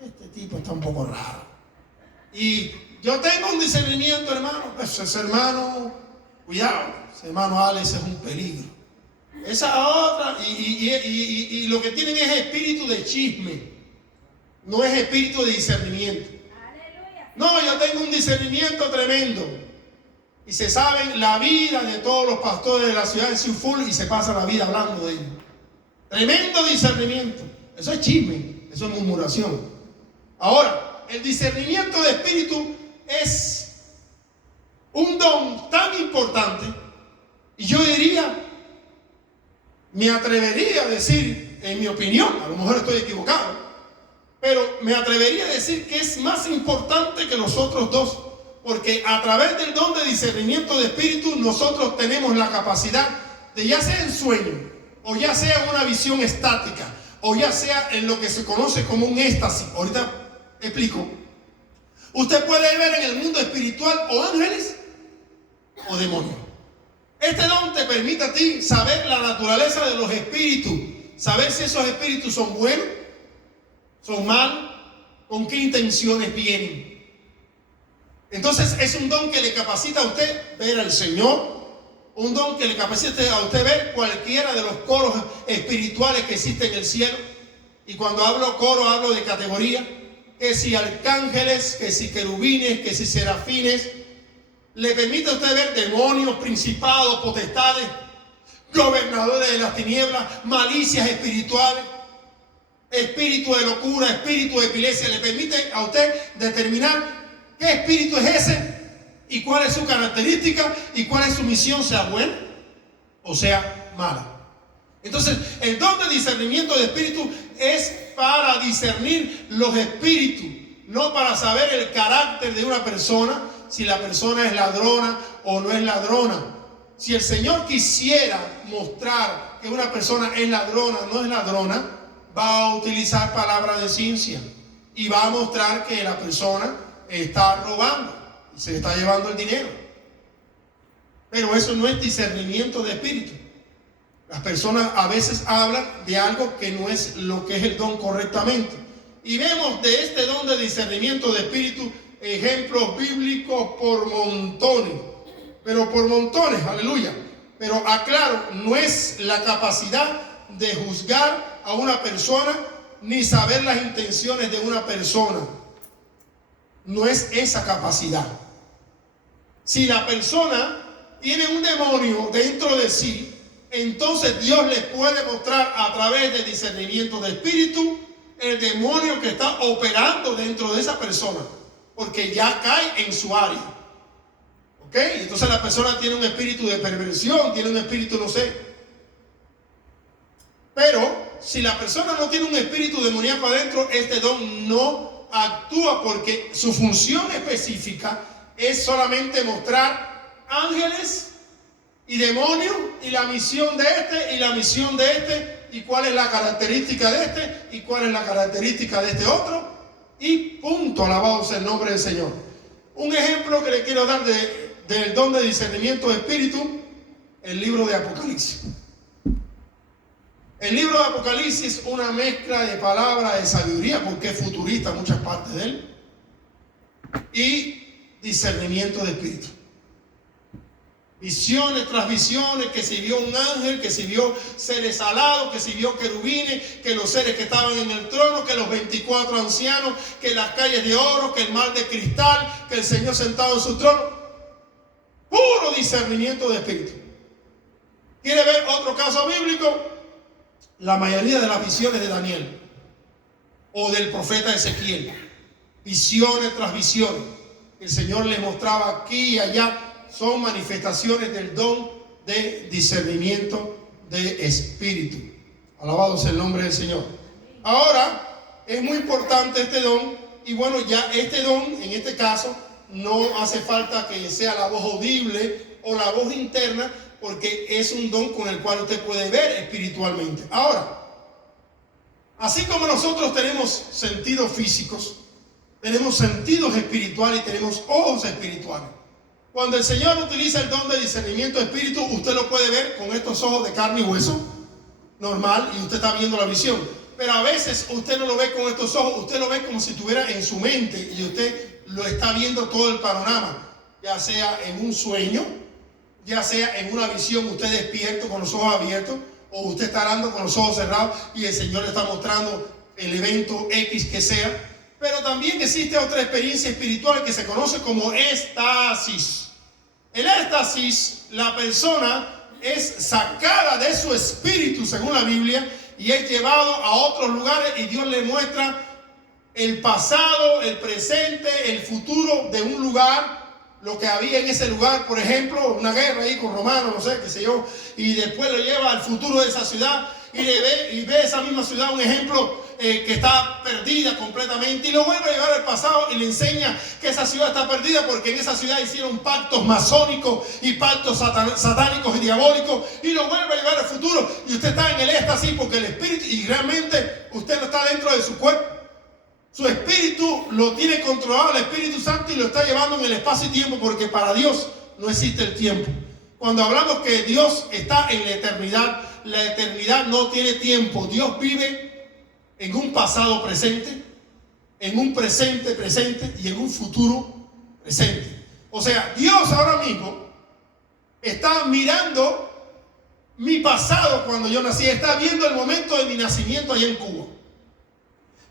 Este tipo está un poco raro. Y yo tengo un discernimiento, hermano. Pues ese hermano, cuidado. Ese hermano Alex es un peligro. Esa otra, y lo que tienen es espíritu de chisme. No es espíritu de discernimiento. No, yo tengo un discernimiento tremendo. Y se saben la vida de todos los pastores de la ciudad de Sioux Falls y se pasa la vida hablando de ellos. Tremendo discernimiento. Eso es chisme, eso es murmuración. Ahora, el discernimiento de espíritu es un don tan importante, y yo diría, me atrevería a decir, en mi opinión, a lo mejor estoy equivocado, pero me atrevería a decir que es más importante que los otros dos, porque a través del don de discernimiento de espíritu nosotros tenemos la capacidad de, ya sea en sueño, o ya sea en una visión estática, o ya sea en lo que se conoce como un éxtasis. Ahorita explico. Usted puede ver en el mundo espiritual o ángeles o demonios. Este don te permite a ti saber la naturaleza de los espíritus, saber si esos espíritus son buenos, son malos, con qué intenciones vienen. Entonces es un don que le capacita a usted ver al Señor, un don que le capacita a usted ver cualquiera de los coros espirituales que existen en el cielo. Y cuando hablo coro, hablo de categoría, que si arcángeles, que si querubines, que si serafines. Le permite a usted ver demonios, principados, potestades, gobernadores de las tinieblas, malicias espirituales, espíritu de locura, espíritu de epilepsia. Le permite a usted determinar qué espíritu es ese y cuál es su característica y cuál es su misión, sea buena o sea mala. Entonces, el don de discernimiento de espíritu es para discernir los espíritus, no para saber el carácter de una persona, si la persona es ladrona o no es ladrona. Si el Señor quisiera mostrar que una persona es ladrona o no es ladrona, va a utilizar palabras de ciencia y va a mostrar que la persona está robando y se está llevando el dinero. Pero eso no es discernimiento de espíritu. Las personas a veces hablan de algo que no es lo que es el don correctamente. Y vemos de este don de discernimiento de espíritu ejemplos bíblicos por montones. Pero por montones, aleluya. Pero aclaro, no es la capacidad de juzgar a una persona ni saber las intenciones de una persona. No es esa capacidad. Si la persona tiene un demonio dentro de sí, entonces Dios les puede mostrar a través del discernimiento de espíritu el demonio que está operando dentro de esa persona, porque ya cae en su área. ¿Ok? Entonces la persona tiene un espíritu de perversión, tiene un espíritu, no sé. Pero si la persona no tiene un espíritu demoníaco adentro, este don no actúa, porque su función específica es solamente mostrar ángeles y demonios, y la misión de este y la misión de este, y cuál es la característica de este y cuál es la característica de este otro, y punto. Alabado sea el nombre del Señor. Un ejemplo que le quiero dar del don de discernimiento de espíritu, el libro de Apocalipsis. El libro de Apocalipsis es una mezcla de palabras de sabiduría, porque es futurista en muchas partes de él, y discernimiento de espíritu. Visiones tras visiones, que si vio un ángel, que si vio seres alados, que si vio querubines, que los seres que estaban en el trono, que los 24 ancianos, que las calles de oro, que el mar de cristal, que el Señor sentado en su trono. Puro discernimiento de espíritu. ¿Quiere ver otro caso bíblico? La mayoría de las visiones de Daniel o del profeta Ezequiel. Visiones tras visiones. El Señor le mostraba aquí y allá. Son manifestaciones del don de discernimiento de espíritu. Alabado sea el nombre del Señor. Ahora, es muy importante este don. Y bueno, ya este don, en este caso, no hace falta que sea la voz audible o la voz interna, porque es un don con el cual usted puede ver espiritualmente. Ahora, así como nosotros tenemos sentidos físicos, tenemos sentidos espirituales y tenemos ojos espirituales. Cuando el Señor utiliza el don de discernimiento de espíritu, usted lo puede ver con estos ojos de carne y hueso, normal, y usted está viendo la visión. Pero a veces usted no lo ve con estos ojos, usted lo ve como si estuviera en su mente y usted lo está viendo todo el panorama, ya sea en un sueño, ya sea en una visión, usted despierto con los ojos abiertos, o usted está orando con los ojos cerrados y el Señor le está mostrando el evento X que sea. Pero también existe otra experiencia espiritual que se conoce como éxtasis. El éxtasis, la persona es sacada de su espíritu, según la Biblia, y es llevado a otros lugares y Dios le muestra el pasado, el presente, el futuro de un lugar, lo que había en ese lugar, por ejemplo, una guerra ahí con romanos, no sé, qué sé yo, y después lo lleva al futuro de esa ciudad y ve esa misma ciudad, un ejemplo, que está perdida completamente, y lo vuelve a llevar al pasado y le enseña que esa ciudad está perdida porque en esa ciudad hicieron pactos masónicos y pactos satánicos y diabólicos, y lo vuelve a llevar al futuro, y usted está en el éxtasis porque el espíritu, y realmente usted no está dentro de su cuerpo, su espíritu lo tiene controlado el Espíritu Santo y lo está llevando en el espacio y tiempo, porque para Dios no existe el tiempo. Cuando hablamos que Dios está en la eternidad no tiene tiempo. Dios vive en un pasado presente, en un presente presente y en un futuro presente. O sea, Dios ahora mismo está mirando mi pasado cuando yo nací, está viendo el momento de mi nacimiento allá en Cuba.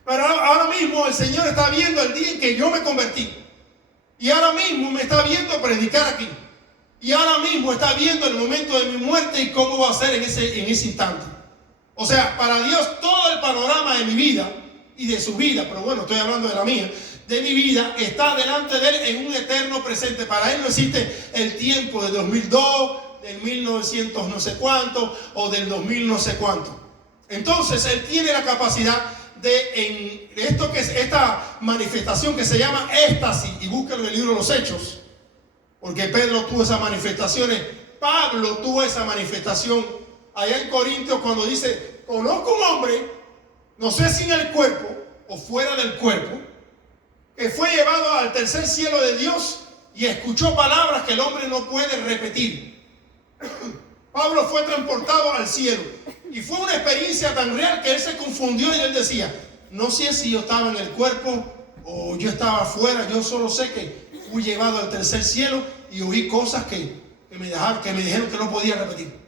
Pero ahora mismo el Señor está viendo el día en que yo me convertí. Y ahora mismo me está viendo predicar aquí. Y ahora mismo está viendo el momento de mi muerte y cómo va a ser en ese instante. O sea, para Dios todo el panorama de mi vida y de su vida, pero bueno, estoy hablando de la mía, de mi vida, está delante de Él en un eterno presente. Para Él no existe el tiempo de 2002, del 1900 no sé cuánto, o del 2000 no sé cuánto. Entonces, Él tiene la capacidad de esta manifestación que se llama éxtasis, y búsquenlo en el libro de los Hechos, porque Pedro tuvo esas manifestaciones, Pablo tuvo esa manifestación allá en Corintios cuando dice: conozco un hombre, no sé si en el cuerpo o fuera del cuerpo, que fue llevado al tercer cielo de Dios y escuchó palabras que el hombre no puede repetir. Pablo fue transportado al cielo y fue una experiencia tan real que él se confundió y él decía: no sé si yo estaba en el cuerpo o yo estaba afuera, yo solo sé que fui llevado al tercer cielo y oí cosas que me dijeron que no podía repetir.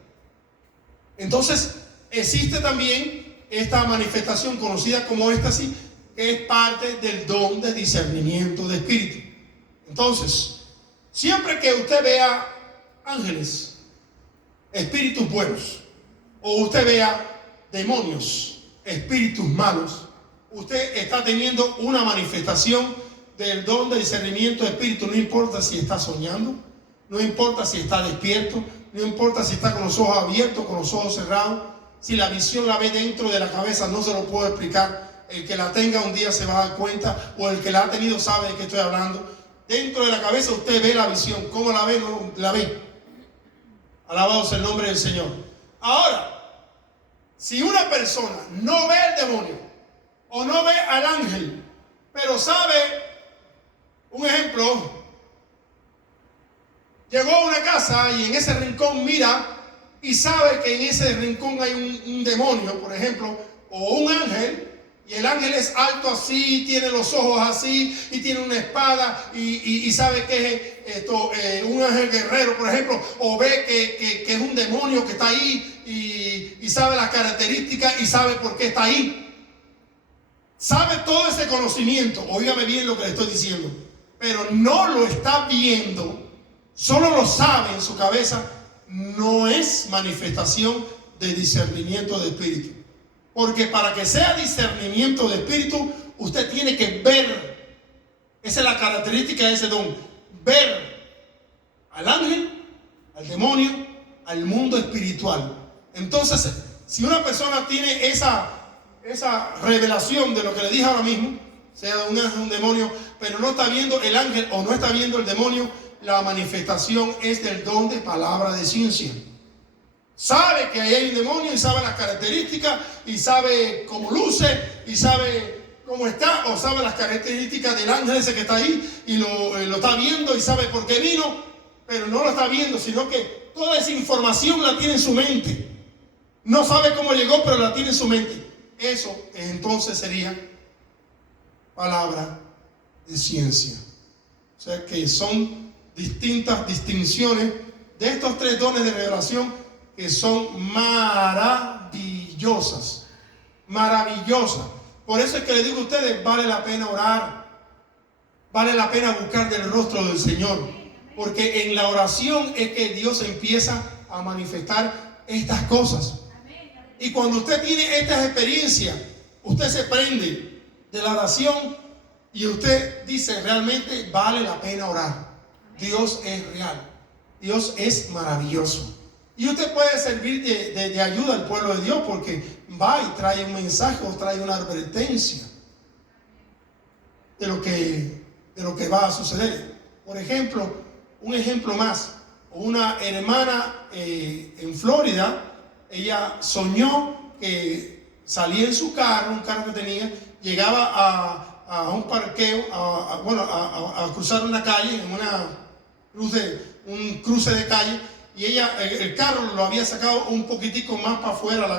Entonces existe también esta manifestación conocida como éxtasis, que es parte del don de discernimiento de espíritu. Entonces, siempre que usted vea ángeles, espíritus buenos, o usted vea demonios, espíritus malos, usted está teniendo una manifestación del don de discernimiento de espíritu. No importa si está soñando, no importa si está despierto, no importa si está con los ojos abiertos, con los ojos cerrados, si la visión la ve dentro de la cabeza, no se lo puedo explicar. El que la tenga un día se va a dar cuenta, o el que la ha tenido sabe de qué estoy hablando. Dentro de la cabeza usted ve la visión. ¿Cómo la ve? No la ve. Alabado sea el nombre del Señor. Ahora, si una persona no ve el demonio o no ve al ángel, pero sabe, un ejemplo, llegó a una casa y en ese rincón mira y sabe que en ese rincón hay un demonio, por ejemplo, o un ángel, Y el ángel es alto así, tiene los ojos así, y tiene una espada, y sabe que es esto, un ángel guerrero, por ejemplo, o ve que es un demonio que está ahí, y sabe las características y sabe por qué está ahí. Sabe todo ese conocimiento, óigame bien lo que le estoy diciendo, pero no lo está viendo, solo lo sabe en su cabeza. No es manifestación de discernimiento de espíritu. Porque para que sea discernimiento de espíritu, usted tiene que ver. Esa es la característica de ese don. Ver al ángel, al demonio, al mundo espiritual. Entonces, si una persona tiene esa revelación de lo que le dije ahora mismo, sea un ángel, un demonio, pero no está viendo el ángel o no está viendo el demonio, la manifestación es del don de palabra de ciencia. Sabe que ahí hay un demonio y sabe las características y sabe cómo luce y sabe cómo está, o sabe las características del ángel ese que está ahí y lo está viendo y sabe por qué vino, pero no lo está viendo, sino que toda esa información la tiene en su mente. No sabe cómo llegó, pero la tiene en su mente. Eso entonces sería palabra de ciencia. O sea que son distintas distinciones de estos tres dones de revelación que son maravillosas. Maravillosas. Por eso es que les digo a ustedes, vale la pena orar. Vale la pena buscar del rostro del Señor. Porque en la oración es que Dios empieza a manifestar estas cosas. Y cuando usted tiene estas experiencias, usted se prende de la oración y usted dice, realmente vale la pena orar. Dios es real. Dios es maravilloso. Y usted puede servir de ayuda al pueblo de Dios porque va y trae un mensaje o trae una advertencia de lo que va a suceder. Por ejemplo, un ejemplo más. Una hermana en Florida, ella soñó que salía en su carro, un carro que tenía, llegaba a un parqueo, a cruzar una calle, en un cruce de calle. Y ella, el carro lo había sacado un poquitico más para afuera,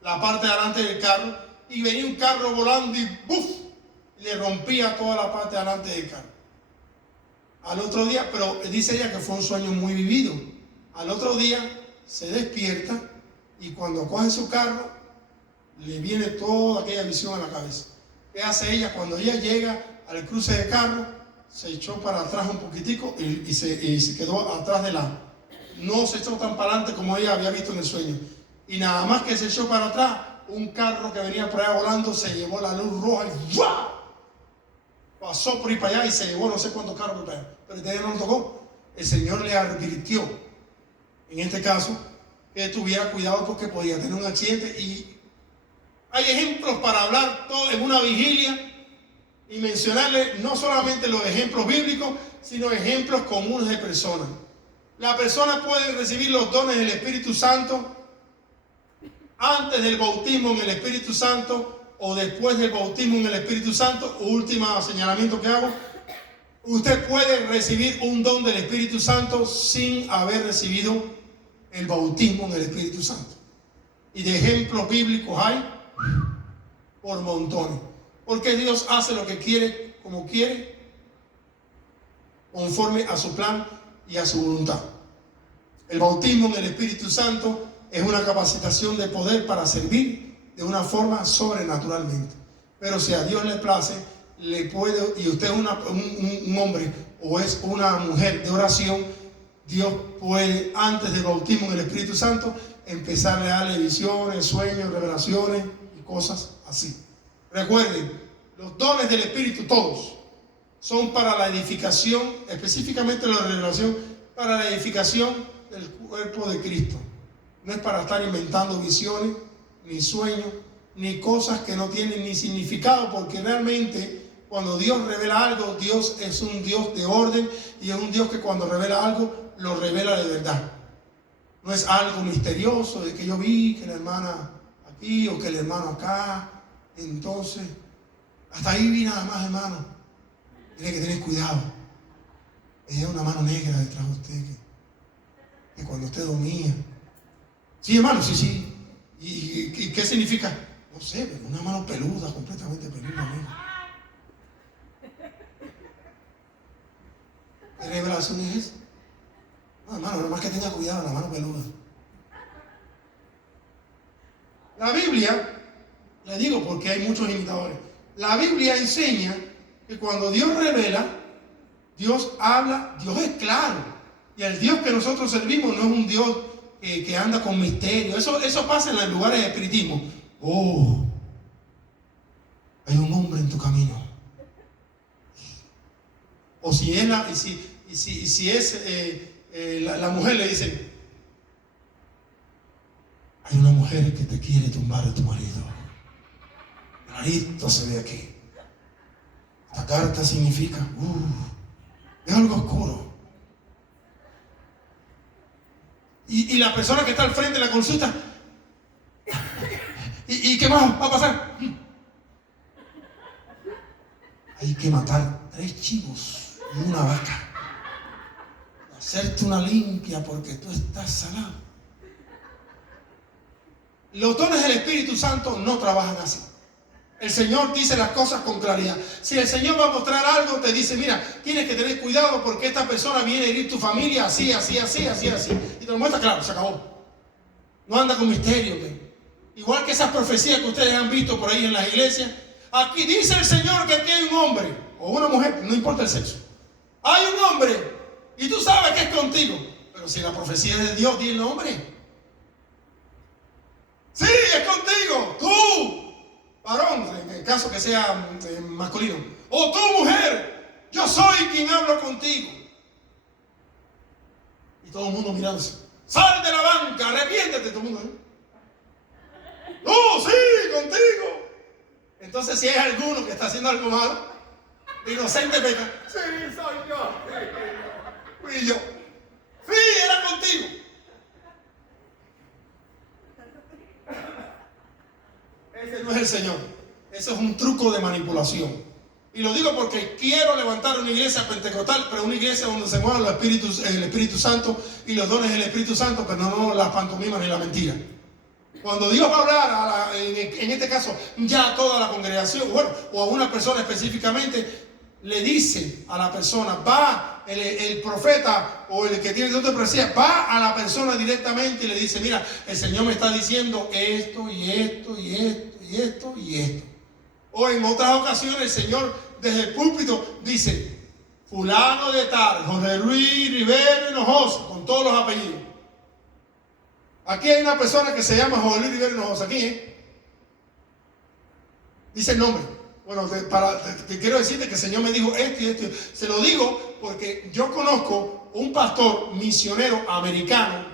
la parte de adelante del carro, y venía un carro volando y ¡buf! Le rompía toda la parte de adelante del carro. Al otro día, pero dice ella que fue un sueño muy vivido. Al otro día se despierta y cuando coge su carro, le viene toda aquella visión a la cabeza. ¿Qué hace ella? Cuando ella llega al cruce de carro, se echó para atrás un poquitico y se quedó atrás de no se echó tan para adelante como ella había visto en el sueño. Y nada más que se echó para atrás, un carro que venía por allá volando se llevó la luz roja y ¡fua! Pasó por ahí para allá y se llevó no sé cuántos carros por allá. Pero ella no lo tocó. El Señor le advirtió, en este caso, que tuviera cuidado porque podía tener un accidente. Y hay ejemplos para hablar todo en una vigilia y mencionarle no solamente los ejemplos bíblicos, sino ejemplos comunes de personas. La persona puede recibir los dones del Espíritu Santo antes del bautismo en el Espíritu Santo o después del bautismo en el Espíritu Santo. Último señalamiento que hago. Usted puede recibir un don del Espíritu Santo sin haber recibido el bautismo en el Espíritu Santo. Y de ejemplos bíblicos hay por montones. Porque Dios hace lo que quiere, como quiere, conforme a su plan y a su voluntad. El bautismo en el Espíritu Santo es una capacitación de poder para servir de una forma sobrenaturalmente. Pero si a Dios le place, le puede, y usted es un hombre o es una mujer de oración, Dios puede, antes del bautismo en el Espíritu Santo, empezar a darle visiones, sueños, revelaciones y cosas así. Recuerden, los dones del Espíritu, todos, son para la edificación, específicamente la revelación, para la edificación del cuerpo de Cristo. No es para estar inventando visiones, ni sueños, ni cosas que no tienen ni significado, porque realmente cuando Dios revela algo, Dios es un Dios de orden y es un Dios que cuando revela algo, lo revela de verdad. No es algo misterioso de que yo vi que la hermana aquí o que el hermano acá. Entonces, hasta ahí vi nada más, hermano. Tiene que tener cuidado. Hay una mano negra detrás de usted que cuando usted dormía. Sí, hermano, sí. ¿Y qué significa? No sé, pero una mano peluda, completamente peluda, amigo. ¿Qué revelación es esa? No, hermano, nada más que tenga cuidado, la mano peluda. La Biblia, le digo porque hay muchos imitadores, la Biblia enseña que cuando Dios revela, Dios habla, Dios es claro. Y el Dios que nosotros servimos no es un Dios que anda con misterio. Eso pasa en los lugares de espiritismo. Oh, hay un hombre en tu camino. O si es la mujer, le dice: hay una mujer que te quiere tumbar a tu marido. Clarito se ve aquí. Esta carta significa es algo oscuro. Y la persona que está al frente de la consulta, ¿y qué más va a pasar? Hay que matar 3 chivos y una vaca, hacerte una limpia porque tú estás salado. Los dones del Espíritu Santo no trabajan así. El Señor dice las cosas con claridad. Si el Señor va a mostrar algo, te dice: mira, tienes que tener cuidado porque esta persona viene a herir tu familia así, así, así, así, así. Y te lo muestra claro, se acabó. No anda con misterio. Igual que esas profecías que ustedes han visto por ahí en las iglesias. Aquí dice el Señor que aquí hay un hombre o una mujer, no importa el sexo. Hay un hombre y tú sabes que es contigo. Pero si la profecía es de Dios, di el nombre. Sí, es contigo. Tú, varón, en el caso que sea masculino, o tú, mujer, yo soy quien hablo contigo. Y todo el mundo mirándose: sal de la banca, arrepiéntete, todo el mundo, ¿eh? No, sí, contigo. Entonces, si hay alguno que está haciendo algo malo, inocente peca: sí, soy yo, fui yo. Sí, era contigo. Ese no es el Señor. Ese es un truco de manipulación. Y lo digo porque quiero levantar una iglesia pentecostal, pero una iglesia donde se muevan el Espíritu Santo y los dones del Espíritu Santo, pero no las pantomimas ni la mentira. Cuando Dios va a hablar, en este caso, ya a toda la congregación, bueno, o a una persona específicamente, le dice a la persona, va el profeta o el que tiene otra profecía, va a la persona directamente y le dice: mira, el Señor me está diciendo esto y esto y esto y esto y esto. O en otras ocasiones el Señor desde el púlpito dice: fulano de tal, José Luis Rivero Hinojosa, con todos los apellidos. Aquí hay una persona que se llama José Luis Rivero Hinojosa, aquí, dice el nombre. Bueno, te quiero decirte que el Señor me dijo esto y esto. Se lo digo porque yo conozco un pastor misionero americano,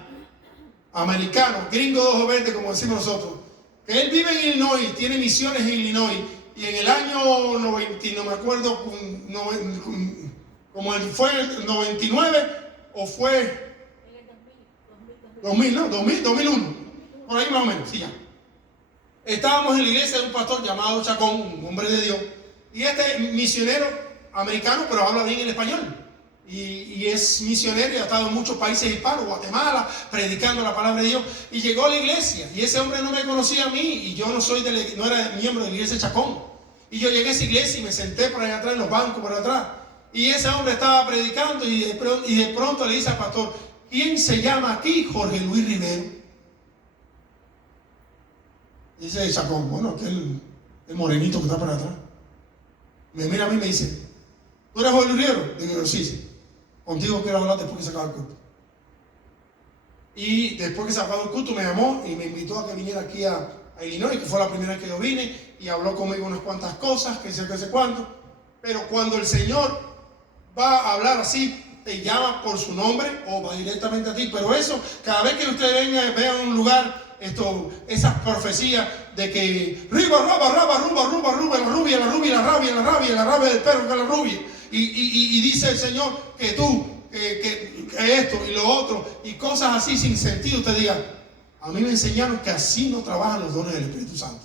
gringo de ojos verdes, como decimos nosotros, que él vive en Illinois, tiene misiones en Illinois, y en el año 90, no me acuerdo, como fue el 99 o fue 2000, ¿no? 2001, por ahí más o menos, sí, ya. Estábamos en la iglesia de un pastor llamado Chacón, un hombre de Dios, y este misionero americano, pero habla bien el español, y es misionero y ha estado en muchos países hispanos, Guatemala, predicando la palabra de Dios, y llegó a la iglesia, y ese hombre no me conocía a mí, y yo no era miembro de la iglesia de Chacón, y yo llegué a esa iglesia y me senté por allá atrás, en los bancos por atrás, y ese hombre estaba predicando, y de pronto le dice al pastor: ¿quién se llama aquí Jorge Luis Rivero? Dice Chacón: bueno, aquel el morenito que está por atrás. Me mira a mí y me dice: ¿tú eres Jorge Luis Rivero? Digo: sí. Contigo quiero hablar después que se acabe el culto. Y después que se acabó el culto me llamó y me invitó a que viniera aquí a Illinois, que fue la primera vez que yo vine, y habló conmigo unas cuantas cosas, que sé cuánto. Pero cuando el Señor va a hablar así, te llama por su nombre o va directamente a ti. Pero eso, cada vez que usted vea un lugar, esas profecías de que riba, ruba, la rabia del perro, que la rubia. Y dice el Señor que tú, que esto y lo otro, y cosas así sin sentido. Usted diga: a mí me enseñaron que así no trabajan los dones del Espíritu Santo.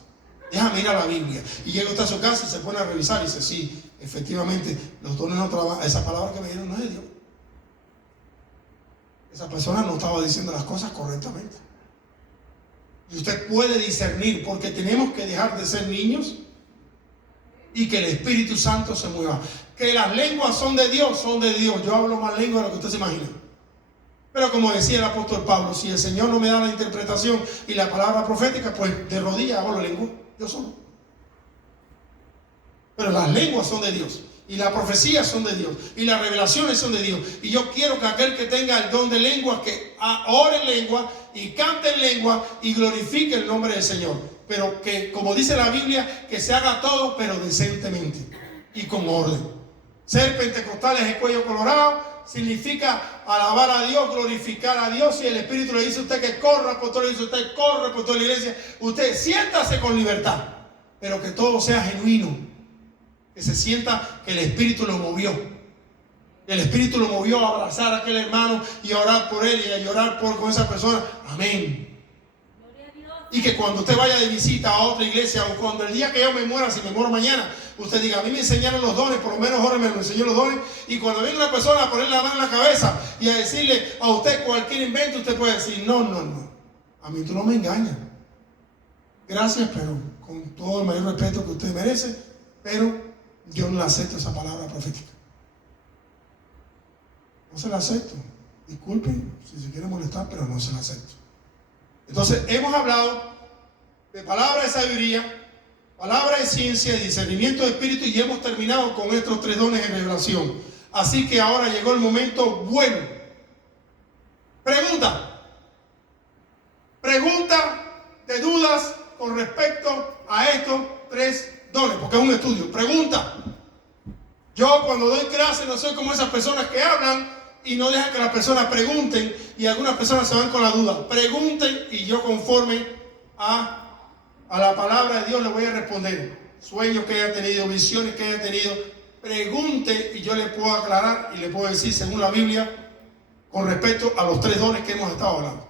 Déjame ir a la Biblia. Y llega usted a su casa y se pone a revisar y dice: sí, efectivamente, los dones no trabajan. Esa palabra que me dieron no es de Dios. Esa persona no estaba diciendo las cosas correctamente. Y usted puede discernir, porque tenemos que dejar de ser niños y que el Espíritu Santo se mueva. Que las lenguas son de Dios, son de Dios. Yo hablo más lengua de lo que usted se imagina. Pero como decía el apóstol Pablo, si el Señor no me da la interpretación y la palabra profética, pues de rodillas hago la lengua, yo solo. Pero las lenguas son de Dios, y las profecías son de Dios, y las revelaciones son de Dios. Y yo quiero que aquel que tenga el don de lengua, que ore en lengua y cante en lengua y glorifique el nombre del Señor. Pero que, como dice la Biblia, que se haga todo, pero decentemente y con orden. Ser pentecostal es el cuello colorado. Significa alabar a Dios, glorificar a Dios. Si el Espíritu le dice a usted que corra por todo, le dice a usted corre por toda la iglesia, usted siéntase con libertad, pero que todo sea genuino, que se sienta que el Espíritu lo movió. El Espíritu lo movió a abrazar a aquel hermano y a orar por él y a llorar con esa persona. Amén. Y que cuando usted vaya de visita a otra iglesia, o cuando el día que yo me muera, si me muero mañana, usted diga, a mí me enseñaron los dones, por lo menos ahora me lo enseñó los dones. Y cuando venga una persona a poner la mano en la cabeza y a decirle a usted cualquier invento, usted puede decir, no, a mí tú no me engañas. Gracias, pero con todo el mayor respeto que usted merece, pero yo no le acepto esa palabra profética. No se la acepto. Disculpen si se quiere molestar, pero no se la acepto. Entonces, hemos hablado de palabra de sabiduría, palabra de ciencia, de discernimiento de espíritu, y hemos terminado con estos 3 dones en revelación. Así que ahora llegó el momento bueno. Pregunta de dudas con respecto a estos 3 dones, porque es un estudio. Pregunta. Yo cuando doy clase no soy como esas personas que hablan y no dejan que las personas pregunten, y algunas personas se van con la duda. Pregunten y yo, conforme a la palabra de Dios, le voy a responder. Sueños que haya tenido, visiones que haya tenido, pregunte y yo le puedo aclarar y le puedo decir según la Biblia con respecto a los 3 dones que hemos estado hablando.